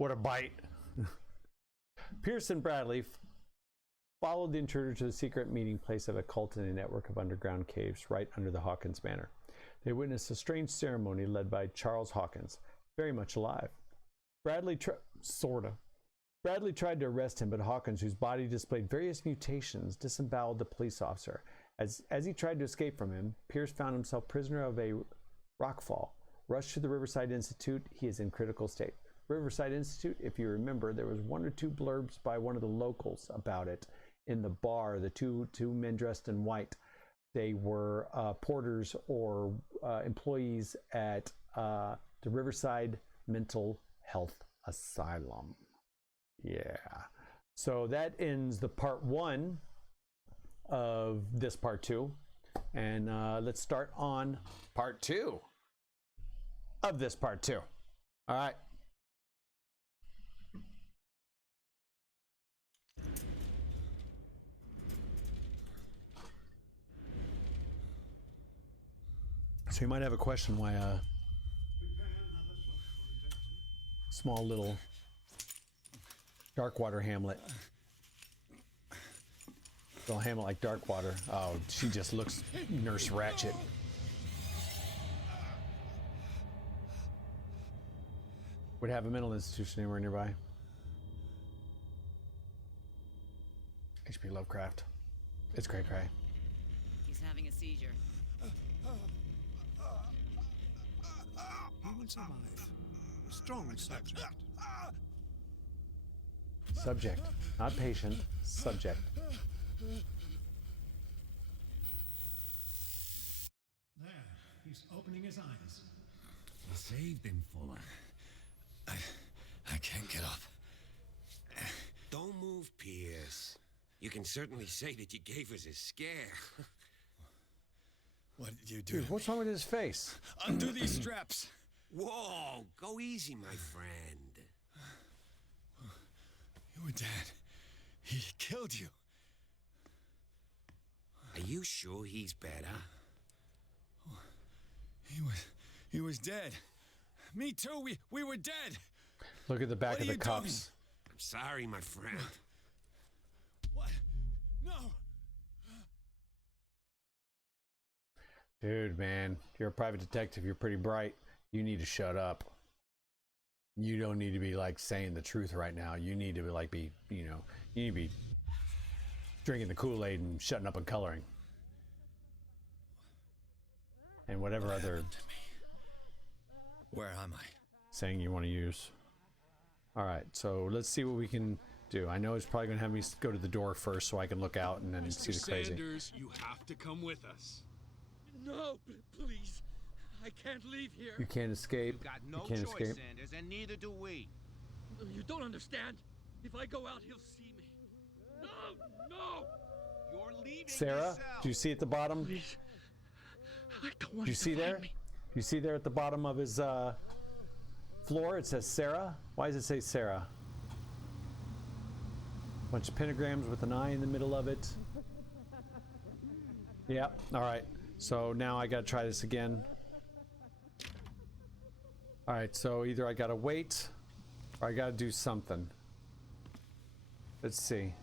What a bite. Pierce and Bradley followed the intruder to the secret meeting place of a cult in a network of underground caves right under the Hawkins Manor. They witnessed a strange ceremony led by Charles Hawkins, very much alive. Bradley tried to arrest him, but Hawkins, whose body displayed various mutations, disemboweled the police officer. As he tried to escape from him, Pierce found himself prisoner of a rockfall. Rushed to the Riverside Institute, he is in critical state. Riverside Institute, if you remember, there was one or two blurbs by one of the locals about it in the bar. The two men dressed in white. They were porters or employees at the Riverside Mental Health Asylum. Yeah. So that ends the part 1 of this part 2. And let's start on part 2 of this part 2. All right. So you might have a question why a small little Darkwater hamlet. Little hamlet like Darkwater. Oh, she just looks Nurse Ratched. Would have a mental institution anywhere nearby. H.P. Lovecraft. It's cray cray. He's having a seizure. He will survive. Strong subject. Subject, not patient. Subject. There, he's opening his eyes. You saved him, Fuller. I can't get up. Don't move, Pierce. You can certainly say that you gave us a scare. What did you do? Dude, what's wrong with his face? Undo these straps. Whoa, go easy, my friend. You were dead. He killed you. Are you sure he's better? He was dead. Me too. We were dead. Look at the back What of are the you cuffs. I'm sorry, my friend. What? No. Dude, man, you're a private detective. You're pretty bright. You need to shut up. You don't need to be like saying the truth right now. You need to be like you need to be drinking the Kool-Aid and shutting up and coloring. And whatever other To me. Where am I? saying you want to use. All right, so let's see what we can do. I know it's probably going to have me go to the door first so I can look out and then see the crazy. Sanders, you have to come with us. No, please. I can't leave here. You can't escape. You've got no you can't choice, escape. Sanders, and neither do we. You don't understand. If I go out, he'll see me. No! You're leaving Sarah, yourself. do you see at the bottom? Please. I don't want Do you see there? me. Do you see there at the bottom of his floor? It says Sarah. Why does it say Sarah? Bunch of pentagrams with an eye in the middle of it. Yep. All right. So now I got to try this again. All right. So either I got to wait or I got to do something. Let's see.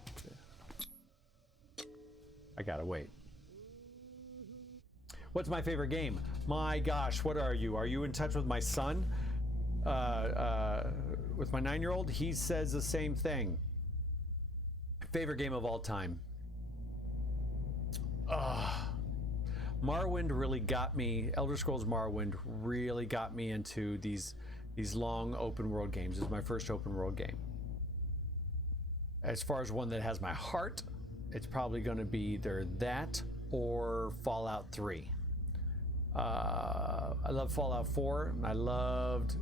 I got to wait. What's my favorite game? My gosh, what are you? Are you in touch with my son? With my 9-year-old? He says the same thing. Favorite game of all time. Morrowind really got me. Elder Scrolls Morrowind really got me into these long open world games. It's my first open world game. As far as one that has my heart, it's probably going to be either that or Fallout 3. I love Fallout 4. I loved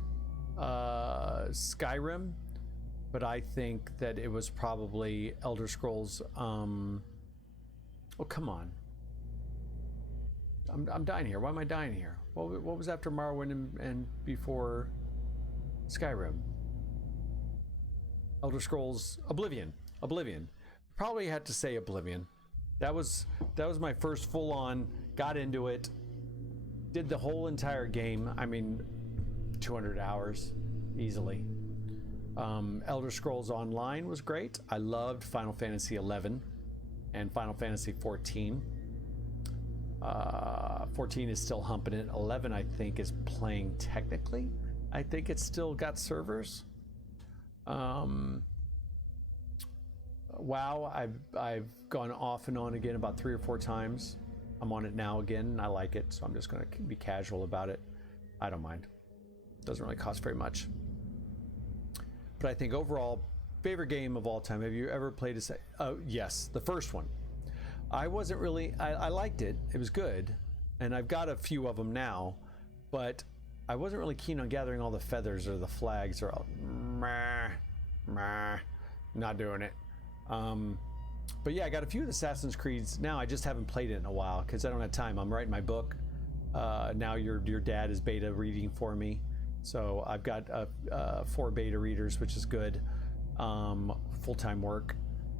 Skyrim, but I think that it was probably Elder Scrolls. Oh, come on. I'm dying here. Why am I dying here? What was after Morrowind and before Skyrim? Elder Scrolls Oblivion. Probably had to say Oblivion. That was my first full-on. Got into it. Did the whole entire game. I mean, 200 hours easily. Elder Scrolls Online was great. I loved Final Fantasy 11 and Final Fantasy 14. 14 is still humping it. 11, I think, is playing technically. I think it's still got servers. WoW, I've gone off and on again about 3 or 4 times. I'm on it now again. I like it, so I'm just going to be casual about it. I don't mind. Doesn't really cost very much. But I think overall, favorite game of all time. Have you ever played a... Oh, yes, the first one. I wasn't really... I liked it. It was good. And I've got a few of them now. But I wasn't really keen on gathering all the feathers or the flags or all... Not doing it. But yeah, I got a few of the Assassin's Creeds now. I just haven't played it in a while because I don't have time. I'm writing my book. Now your dad is beta reading for me. So I've got 4 beta readers, which is good. Full-time work.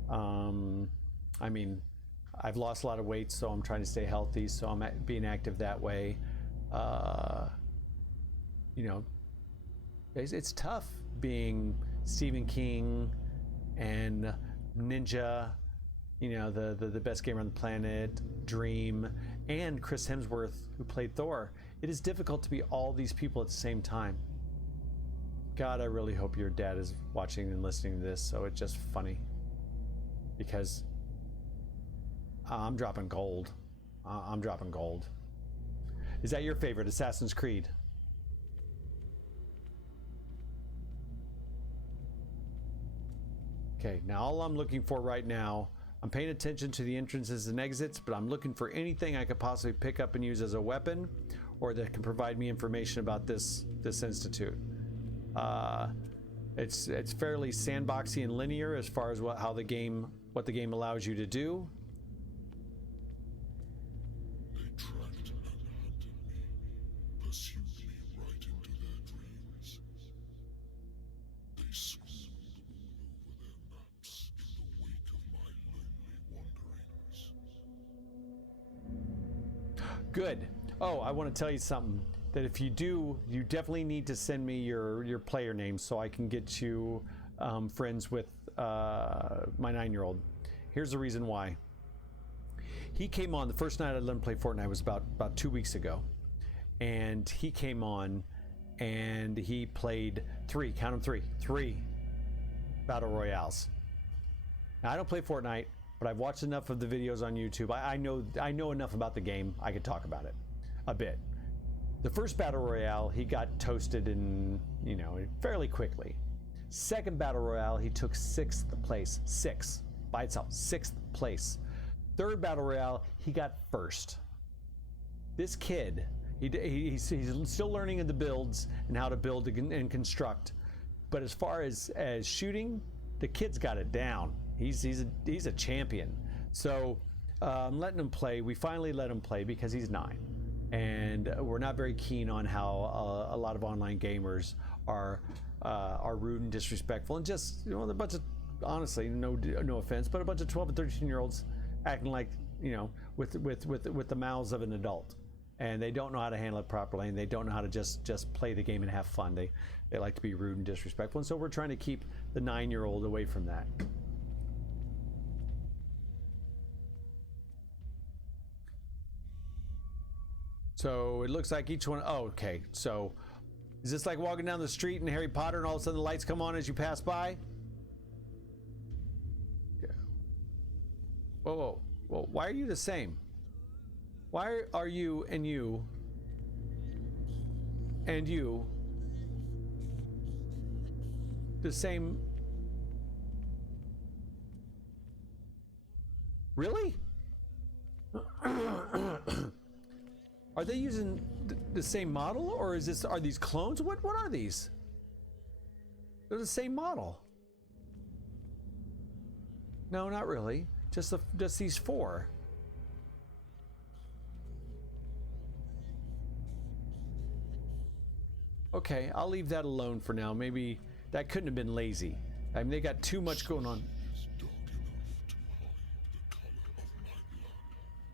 I mean, I've lost a lot of weight, so I'm trying to stay healthy. So I'm being active that way. You know, it's tough being Stephen King and Ninja, you know, the best gamer on the planet, Dream, and Chris Hemsworth, who played Thor. It is difficult to be all these people at the same time. God, I really hope your dad is watching and listening to this, so it's just funny. Because I'm dropping gold. I'm dropping gold. Is that your favorite, Assassin's Creed? Okay, now all I'm looking for right now, I'm paying attention to the entrances and exits, but I'm looking for anything I could possibly pick up and use as a weapon or that can provide me information about this institute. It's fairly sandboxy and linear as far as what the game allows you to do. They tracked and hunted me, pursued me right into their dreams. They swooned over their maps in the wake of my lonely wanderings. Good. Oh, I want to tell you something. That if you do, you definitely need to send me your player name so I can get you friends with my 9-year-old. Here's the reason why. He came on the first night I let him play Fortnite was about 2 weeks ago, and he came on and he played 3 battle royales. Now, I don't play Fortnite, but I've watched enough of the videos on YouTube. I know enough about the game. I could talk about it a bit. The first battle royale, he got toasted in, fairly quickly. Second battle royale, he took 6th place. 6 by itself, 6th place. Third battle royale, he got 1st. This kid, he's still learning the builds and how to build and construct. But as far as shooting, the kid's got it down. He's a champion. So I'm letting him play. We finally let him play because he's 9. And we're not very keen on how a lot of online gamers are rude and disrespectful, and just a bunch of, honestly, no offense, but a bunch of 12 and 13-year-olds acting like with the mouths of an adult, and they don't know how to handle it properly, and they don't know how to just play the game and have fun. They like to be rude and disrespectful, and so we're trying to keep the 9-year-old away from that. So it looks like each one. Oh, okay. So is this like walking down the street in Harry Potter and all of a sudden the lights come on as you pass by? Yeah. Whoa. Why are you the same? Why are you and you and you the same? Really? Are they using the same model, or are these clones? What are these? They're the same model. No, not really. Just these 4. Okay, I'll leave that alone for now. Maybe that couldn't have been lazy. I mean, they got too much going on.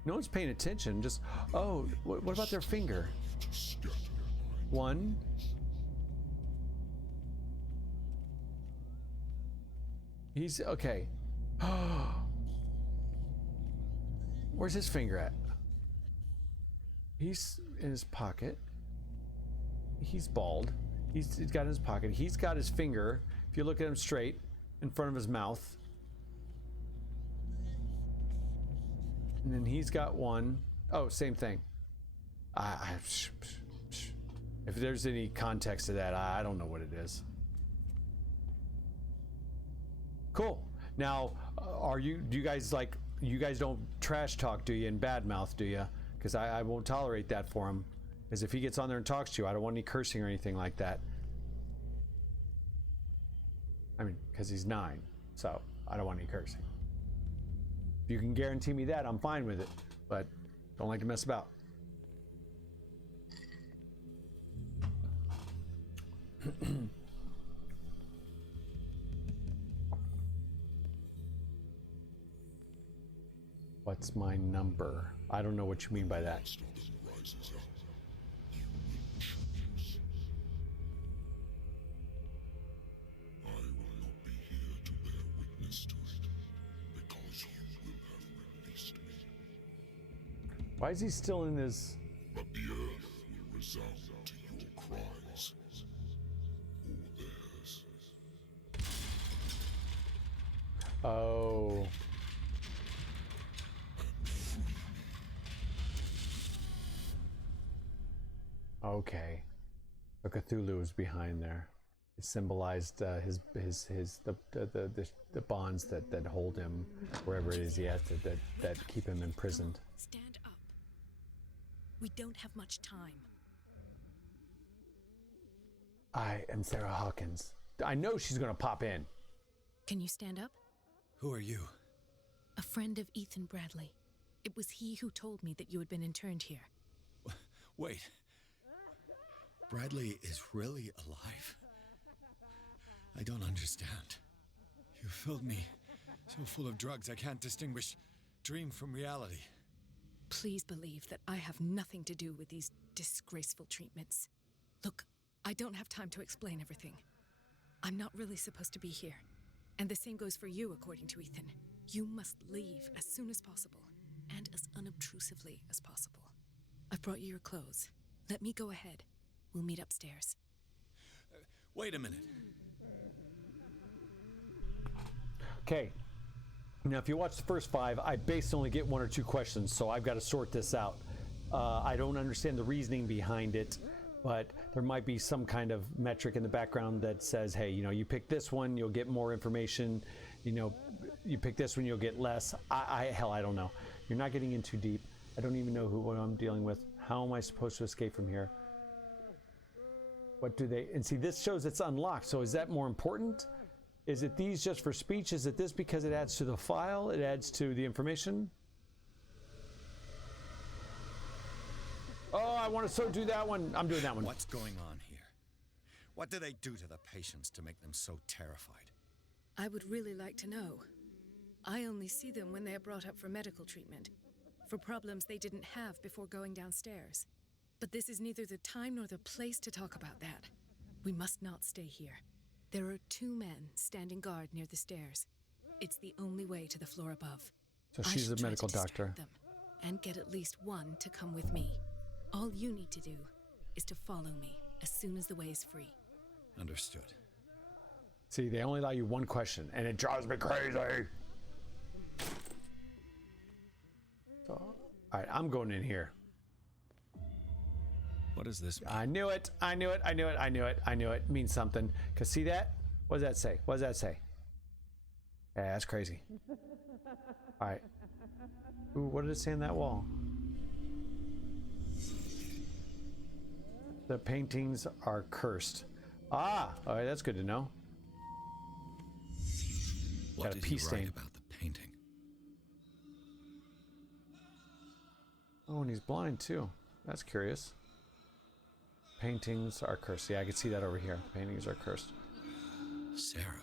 No one's paying attention. Just, oh, what about their finger? 1. He's okay. Where's his finger at? He's in his pocket. He's bald. He's got in his pocket. He's got his finger, if you look at him straight, in front of his mouth. And then he's got one. Oh, same thing. If there's any context to that, I don't know what it is. Cool. Now, do you guys like, you guys don't trash talk, do you, and badmouth, do you? Because I won't tolerate that for him. Because if he gets on there and talks to you, I don't want any cursing or anything like that. I mean, because he's 9, so I don't want any cursing. If you can guarantee me that, I'm fine with it, but don't like to mess about. What's my number? I don't know what you mean by that. Rises up. You will choose. I will not be here to bear witness to it, because you will have released me. Why is he still in his... But the earth will resound to your cries, or theirs. Oh. Okay. So Cthulhu was behind there. It symbolized the bonds that hold him wherever it is he has that keep him imprisoned. Stand up. We don't have much time. I am Sarah Hawkins. I know she's gonna pop in. Can you stand up? Who are you? A friend of Ethan Bradley. It was he who told me that you had been interned here. Wait. Bradley is really alive? I don't understand. You filled me so full of drugs I can't distinguish dream from reality. Please believe that I have nothing to do with these disgraceful treatments. Look, I don't have time to explain everything. I'm not really supposed to be here. And the same goes for you, according to Ethan. You must leave as soon as possible, and as unobtrusively as possible. I've brought you your clothes. Let me go ahead. We'll meet upstairs. Wait a minute. Okay. Now, if you watch the first 5, I basically only get 1 or 2 questions, so I've got to sort this out. I don't understand the reasoning behind it, but there might be some kind of metric in the background that says, hey, you know, you pick this one, you'll get more information. You know, you pick this one, you'll get less. Hell, I don't know. You're not getting in too deep. I don't even know what I'm dealing with. How am I supposed to escape from here? What do they... And see, this shows it's unlocked. So is that more important? Is it these just for speech? Is it this because it adds to the file? It adds to the information? Oh, I want to so do that one. I'm doing that one. What's going on here? What do they do to the patients to make them so terrified? I would really like to know. I only see them when they are brought up for medical treatment, for problems they didn't have before going downstairs. But this is neither the time nor the place to talk about that. We must not stay here. There are 2 men standing guard near the stairs. It's the only way to the floor above. So she's a medical doctor. Them and get at least one to come with me. All you need to do is to follow me as soon as the way is free. Understood. See, they only allow you 1 question, and it drives me crazy. So, all right, I'm going in here. What does this mean? I knew it. I knew it. I knew it. I knew it. I knew it. Means something. Cause see that? What does that say? What does that say? Yeah, that's crazy. All right. Ooh, what did it say on that wall? The paintings are cursed. Ah, all right. That's good to know. What Got a did pea he stain. write about the painting? Oh, and he's blind too. That's curious. Paintings are cursed. Yeah, I can see that over here. Paintings are cursed. Sarah.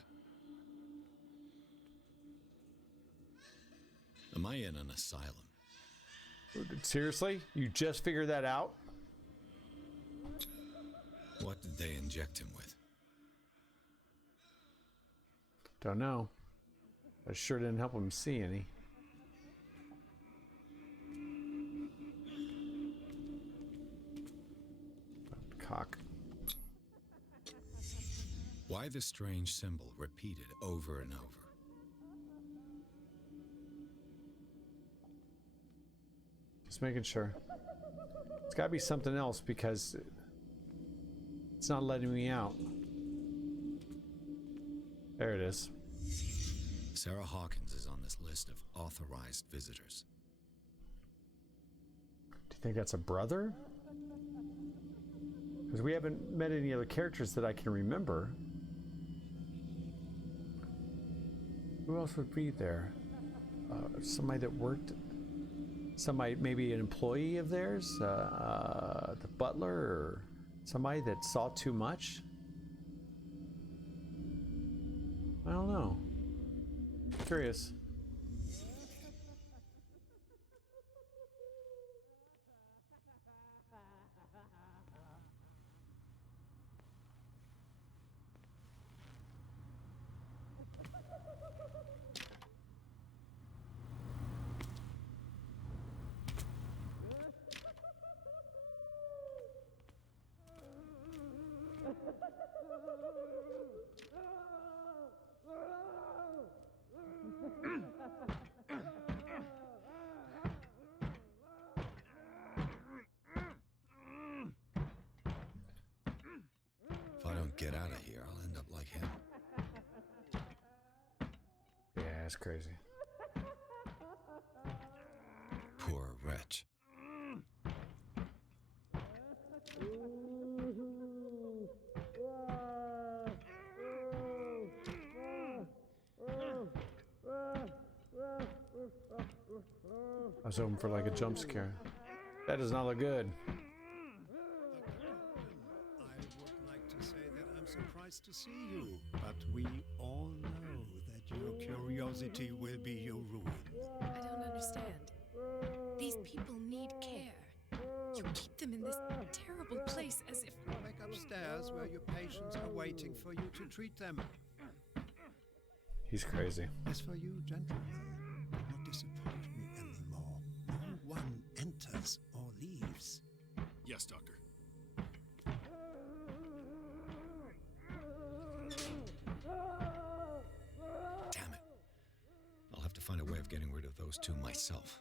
Am I in an asylum? Seriously? You just figured that out? What did they inject him with? Don't know. But it sure didn't help him see any. Cock. Why the strange symbol repeated over and over? Just making sure. It's got to be something else because it's not letting me out. There it is. Sarah Hawkins is on this list of authorized visitors. Do you think that's a brother? Because we haven't met any other characters that I can remember. Who else would be there? Somebody that worked... Somebody, maybe an employee of theirs? The butler? Or somebody that saw too much? I don't know. Curious. If I don't get out of here, I'll end up like him. Yeah, that's crazy. Poor wretch. I was hoping for like a jump scare. That does not look good. I would like to say that I'm surprised to see you, but we all know that your curiosity will be your ruin. I don't understand. These people need care. You keep them in this terrible place as if... Go back upstairs where your patients are waiting for you to treat them. He's crazy. As for you, gentlemen, do not disappoint me anymore. No one enters or leaves. Yes, Doctor. Damn it. I'll have to find a way of getting rid of those two myself.